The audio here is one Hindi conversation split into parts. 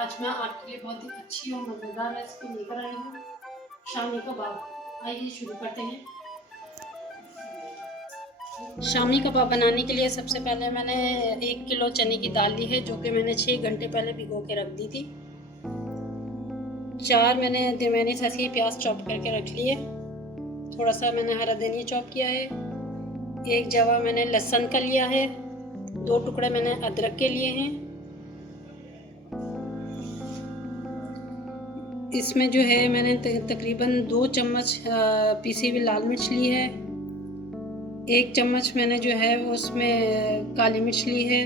आज मैं आपके लिए बहुत ही अच्छी और मज़ेदार रेसिपी लेकर आई हूँ, शामी कबाब। आइए शुरू करते हैं। शामी कबाब बनाने के लिए सबसे पहले मैंने 1 किलो चने की दाल ली है, जो कि मैंने 6 घंटे पहले भिगो के रख दी थी। 4 मैंने दरमियानी साइज़ के प्याज चॉप करके रख लिए। थोड़ा सा मैंने हरा धनिया चॉप किया है। 1 जवा मैंने लहसुन का लिया है। 2 टुकड़े मैंने अदरक के लिए हैं। इसमें जो है मैंने तकरीबन 2 चम्मच पीसी हुई लाल मिर्च ली है। 1 चम्मच मैंने जो है वो उसमें काली मिर्च ली है।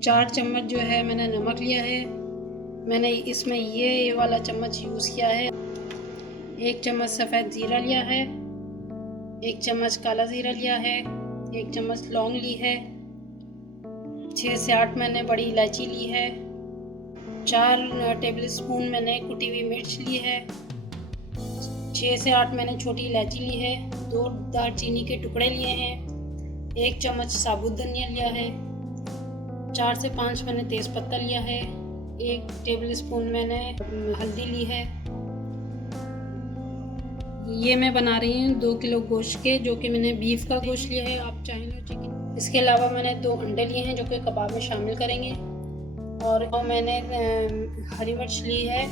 4 चम्मच जो है मैंने नमक लिया है। मैंने इसमें ये वाला चम्मच यूज़ किया है। 1 चम्मच सफ़ेद ज़ीरा लिया है। 1 चम्मच काला ज़ीरा लिया है। 1 चम्मच लौंग ली है। 6 से 8 मैंने बड़ी इलायची ली है। 4 टेबल स्पून मैंने कुटी हुई मिर्च ली है। 6 से 8 मैंने छोटी इलायची ली है। 2 दालचीनी के टुकड़े लिए हैं। 1 चम्मच साबुत धनिया लिया है। 4 से 5 मैंने तेज़पत्ता लिया है। 1 टेबल स्पून मैंने हल्दी ली है। ये मैं बना रही हूँ 2 किलो गोश्त के, जो कि मैंने बीफ का गोश्त लिया है, आप चाहें तो चिकन। इसके अलावा मैंने 2 अंडे लिए हैं, जो कि कबाब में शामिल करेंगे। और मैंने हरी मिर्च ली है।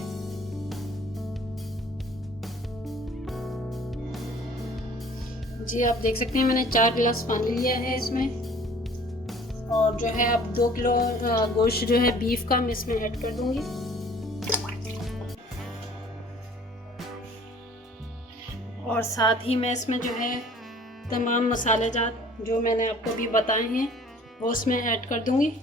जी आप देख सकते हैं मैंने 4 गिलास पानी लिया है इसमें। और जो है अब 2 किलो गोश्त जो है बीफ का मैं इसमें ऐड कर दूंगी। और साथ ही मैं इसमें जो है तमाम मसालेजात जो मैंने आपको अभी बताए हैं वो इसमें ऐड कर दूंगी।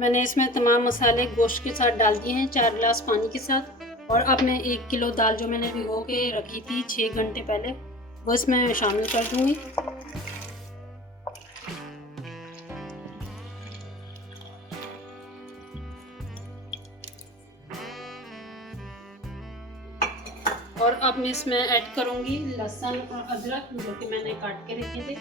मैंने इसमें तमाम मसाले गोश्त के साथ डाल दिए हैं 4 गिलास पानी के साथ। और अब मैं 1 किलो दाल जो मैंने भिगो के रखी थी 6 घंटे पहले, वो इसमें शामिल कर दूंगी। और अब मैं इसमें ऐड करूंगी लहसुन और अदरक, जो कि मैंने काट के रखे थे।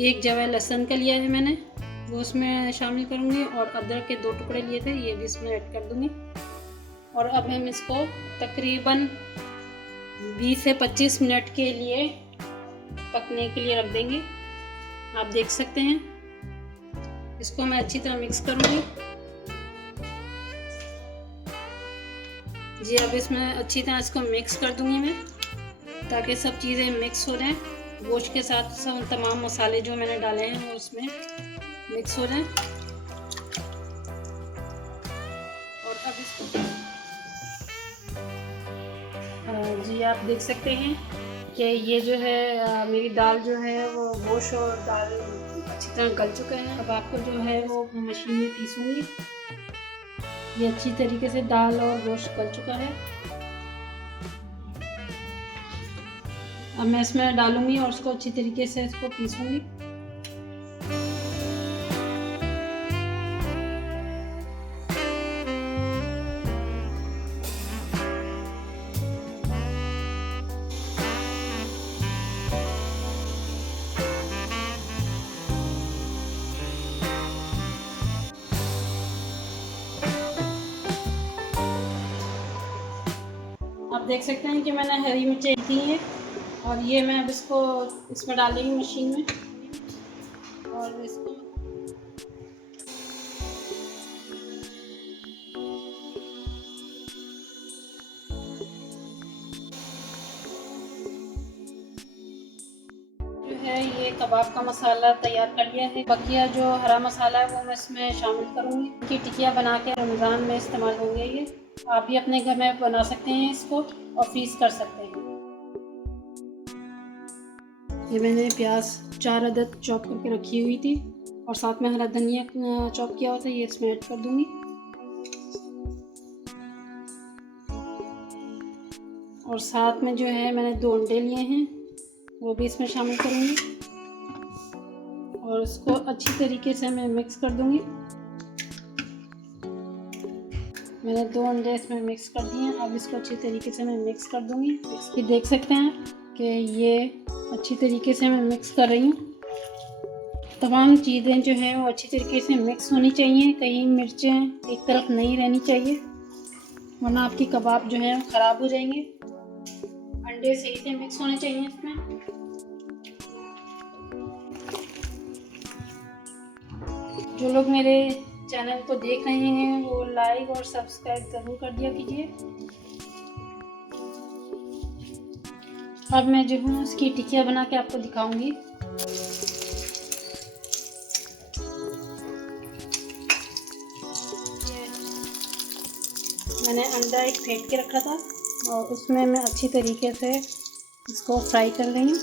1 जवा लहसुन का लिया है मैंने, वो उसमें शामिल करूंगी। और अदरक के 2 टुकड़े लिए थे, ये भी इसमें ऐड कर दूंगी। और अब हम इसको तकरीबन 20 से 25 मिनट के लिए पकने के लिए रख देंगे। आप देख सकते हैं इसको मैं अच्छी तरह मिक्स करूंगी। जी अब इसमें अच्छी तरह इसको मिक्स कर दूंगी मैं, ताकि सब चीज़ें मिक्स हो जाएं। गोश्त के साथ सब तमाम मसाले जो मैंने डाले हैं वो उसमें मिक्स हो जाएं। और अब इसको जी आप देख सकते हैं कि ये जो है मेरी दाल जो है वो गोश्त और दाल अच्छी तरह गल चुका है। अब आपको जो है वो मशीन में पीसूँगी। ये अच्छी तरीके से दाल और गोश्त गल चुका है। अब मैं इसमें डालूंगी और उसको अच्छी तरीके से इसको पीसूँगी। आप देख सकते हैं कि मैंने हरी मिर्चें दी हैं। और ये मैं अब इसको इसमें डालेंगी मशीन में। और इसको जो है ये कबाब का मसाला तैयार कर लिया है। बकिया जो हरा मसाला है वो मैं इसमें शामिल करूँगी। इनकी टिकिया बना के रमज़ान में इस्तेमाल होंगे। ये आप भी अपने घर में बना सकते हैं इसको और फ्रीज़ कर सकते हैं। ये मैंने प्याज 4 अदद चॉप करके रखी हुई थी और साथ में हरा धनिया चॉप किया हुआ था, ये इसमें ऐड कर दूँगी। और साथ में जो है मैंने 2 अंडे लिए हैं, वो भी इसमें शामिल करूँगी और इसको अच्छी तरीके से मैं मिक्स कर दूँगी। मैंने 2 अंडे इसमें मिक्स कर दिए हैं। अब इसको अच्छी तरीके से मैं मिक्स कर दूँगी। ये देख सकते हैं कि ये अच्छी तरीके से मैं मिक्स कर रही हूँ। तमाम चीज़ें जो हैं वो अच्छी तरीके से मिक्स होनी चाहिए। कहीं मिर्चें एक तरफ नहीं रहनी चाहिए, वरना आपकी कबाब जो है ख़राब हो जाएंगे। अंडे सही से मिक्स होने चाहिए इसमें। जो लोग मेरे चैनल को देख रहे हैं वो लाइक और सब्सक्राइब ज़रूर कर दिया कीजिए। अब मैं जो हूँ उसकी टिकिया बना के आपको दिखाऊंगी। मैंने अंडा एक फेंट के रखा था और उसमें मैं अच्छी तरीके से इसको फ्राई कर रही हूँ।